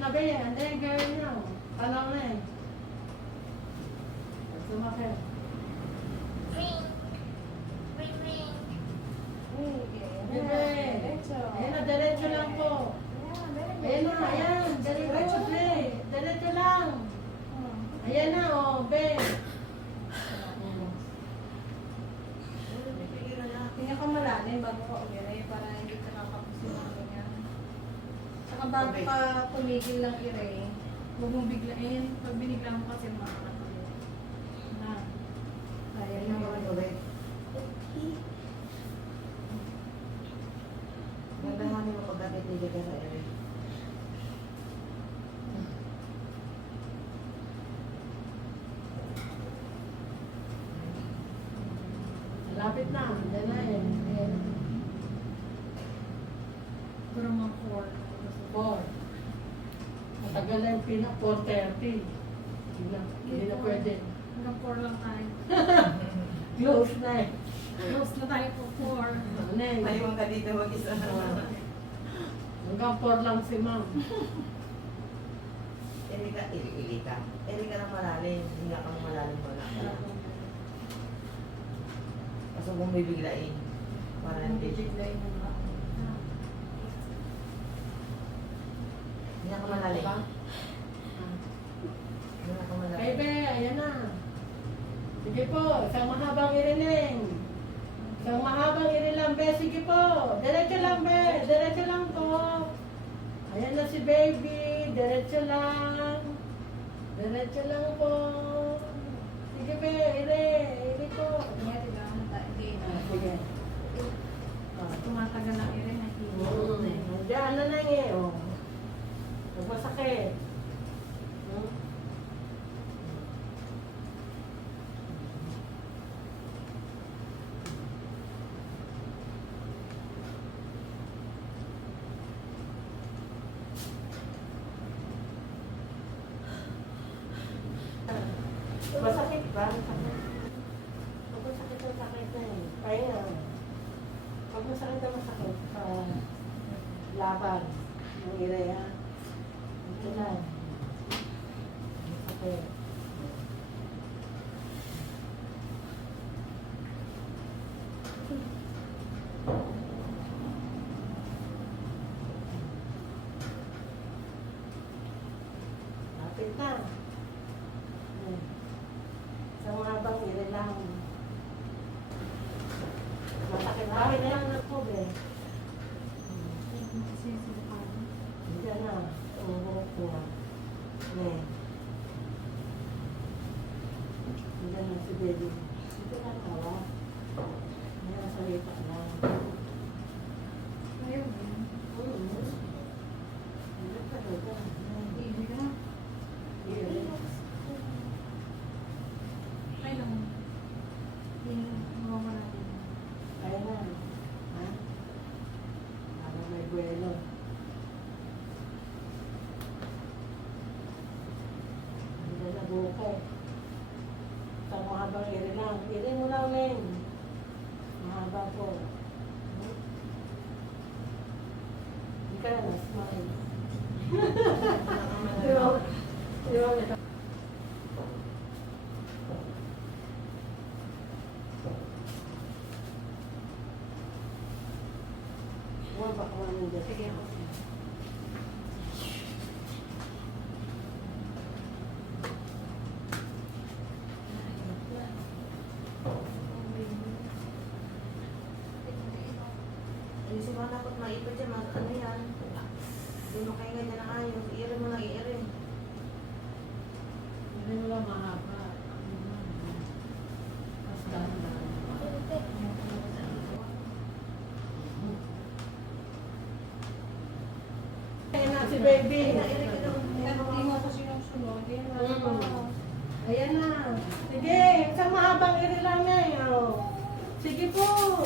na ba yan? Hindi, gawin niyo. Panaw na eh. Sumakit. Ring. Ring, ring. Bebe. Ayan na, diretso lang po. Ayan na, ayan. Diretso, be. Diretso lang. Ayan na, oh, be. Tingnan ka malalim bago ka umire para hindi ka nakapos yung mga ganyan. Saka bago ka tumigil ng ire, huwag mong biglain. Pag binigla mo kasi makakatuloy. Na. Kaya Ayun lang naman yun. ulit. Gagahanin mo pagkatitigil ka sa ere. Lapit na. Diyan na eh. Ayan. Pero mga 4. 4. Matagal na yung pina, 4:30. Hindi na pwede. Hanggang 4 lang tayo. Close na eh. Close na tayo po 4. Ano eh. Tayo ka dito mag-isa. Hanggang 4 lang si ma'am. Ili ka. Ili ka ng malalim. Hinga ka ng malalim wala ka lang. Kaso kung bibiglain. Para hindi. Biglayin mo ba? Hinga ka malalim. Diba? Hinga ka malalim. Bebe, ayan na. Sige po, isang mahabang iriling. Isang mahabang irilang, be. Sige po. Diretso lang, be. Diretso lang po. Ayan na si baby. Diretso lang. Diretso lang po. Sige, be. Iri po. Hindi, diba? Hindi na. Sige. Tumatagal ng ire na Diyan na lang eh. Oh. Huwag masakit. Hmm? Masakit ba? Pag masakit na sakit na eh. Kaya nga. Pag masakit na masakit sa laban ng area. Ito na. Masakit. Lapit na. Sa mga habang lang. Masakit ba? Ay, na lang na po, be. Diyan na. Umuhurot ko na. Diyan na si baby. Dito na tawa. Diyan sa lipa na. Ayaw ba? Diyan ka doon. Hindi ka. Ay lang. Hindi mawawala din. Kaya na. Ha? Parang may buwelo. Hindi na buko. Sa mahabang iri lang. Iri mo lang, men. Mahaba po. Hindi ka na smile. Di ba? Di ba? Huwag ba kung ano dyan? Sige ako. Ayusin mo na kung maipad dyan. Ano yan? Hindi mo kayo ganyan na ayos. Iiri mo lang iiri. Hindi mo lang mahaba. Mas dahan-dahan. Ayan na si baby. Hindi mo ako sinusunod. Ayan na. Sige, sa mahabang iri lang yan. Oh. Sige po.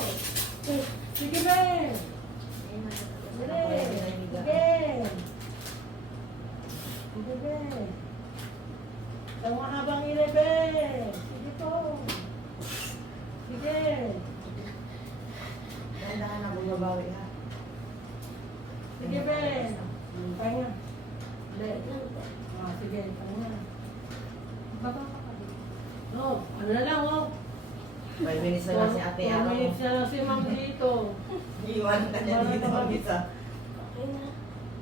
Sige, be. Sige. Sige. Sige, be. Sa mahabang iri, be. Sige po. Sige. Dahan-dahan na bumabawi ha. Sige, be. Pahinga. Hindi. Baba ka pa din. Oh, ano na lang, oh. 5 minutes na lang si ate 4 ako. minutes na lang si ma'am dito. Iwan ka niya dito mag-isa. Okay na.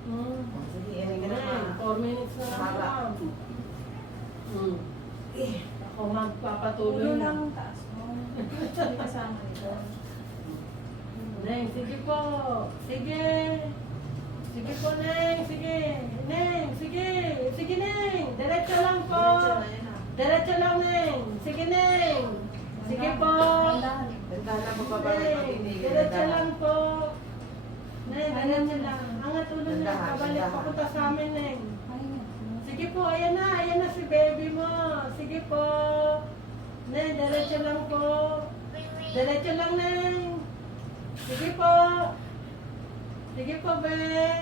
Hmm. Sige, irin ka na ma. 4 minutes na lang, Mahaba. ma'am. Hmm. Ako magpapatuloy Ulo na. lang ang taas mo. Hindi kasama nito. Neng, sige po. Sige. Sige po, Neng. Sige. Neng, sige. Sige, Neng. Diretso lang po. Diretso na yan ah. Diretso lang, Neng. Sige, Neng. Sige po. Dahan. Ganda na pagbabalik Neng, matinig. diretso lang po. Neng, diretso lang. Angat ulo na. Gandahan, Kabalik gandahan. papunta sa amin, Neng. Ay, nga. Sige po, ayan na si baby mo. Sige po. Neng, diretso lang po. Wing, wing. Diretso lang, Neng. Sige po. Sige po, be.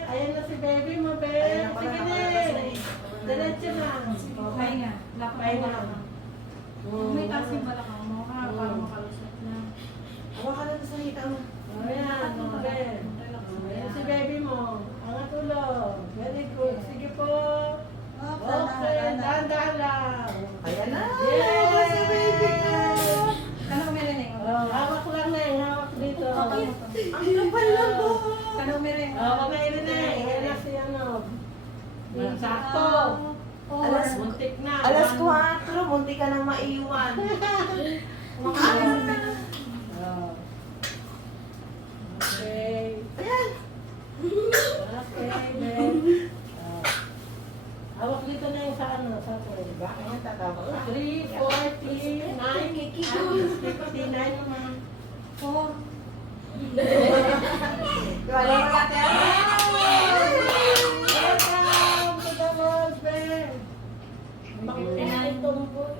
Ayan na si baby mo, be. Ayan na pala, Sige, nakalabas na Neng. eh. Diretso lang. Okay nga. Lakad Okay mo na. lang. May taas yung balakang mo ha, para makalusot na. Awa ka na sa hita mo. Ayan, o, be. Ayan si baby mo. Angat ulo. Very good. Sige po. Okay, dahan-dahan lang. Ayan na! Yay! Si baby ko! Kano umirin Oh, hawak lang, Neng. Hawak dito. Ang kapal lang po! Kano umirin Oh, kumain na, Ayan na si ano. Sakto. Alas- Muntik na. Alas One. 4, munti ka nang maiwan. Oh. Okay. Ayan! Okay, then. Hawak dito na yung sa ano, sa tray. Diba? Ayan, tatawa ka. 3, 49, 59 naman. 4. Wala mo natin. Welcome to the world, Ben. Ay, tumboy.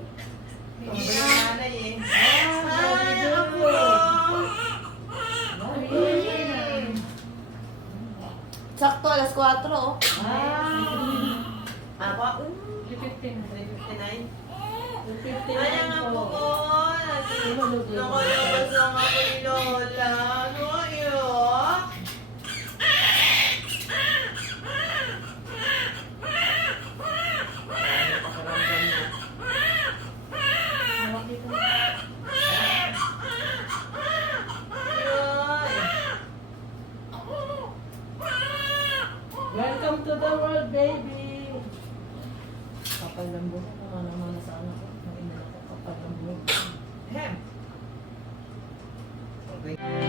Tumbo yung nanay eh. Ay, ako! Sakto, alas 4 oh. Ako? 59. 3:59. 59 Ayan nga po ko. Nakalabas lang ako ni Lola. Ano yun? Hawak dito. Welcome to the world, baby. Kapal ng buhok. Kumana-mana sa anak ko. Kapal ng buhok. Ahem. Okay.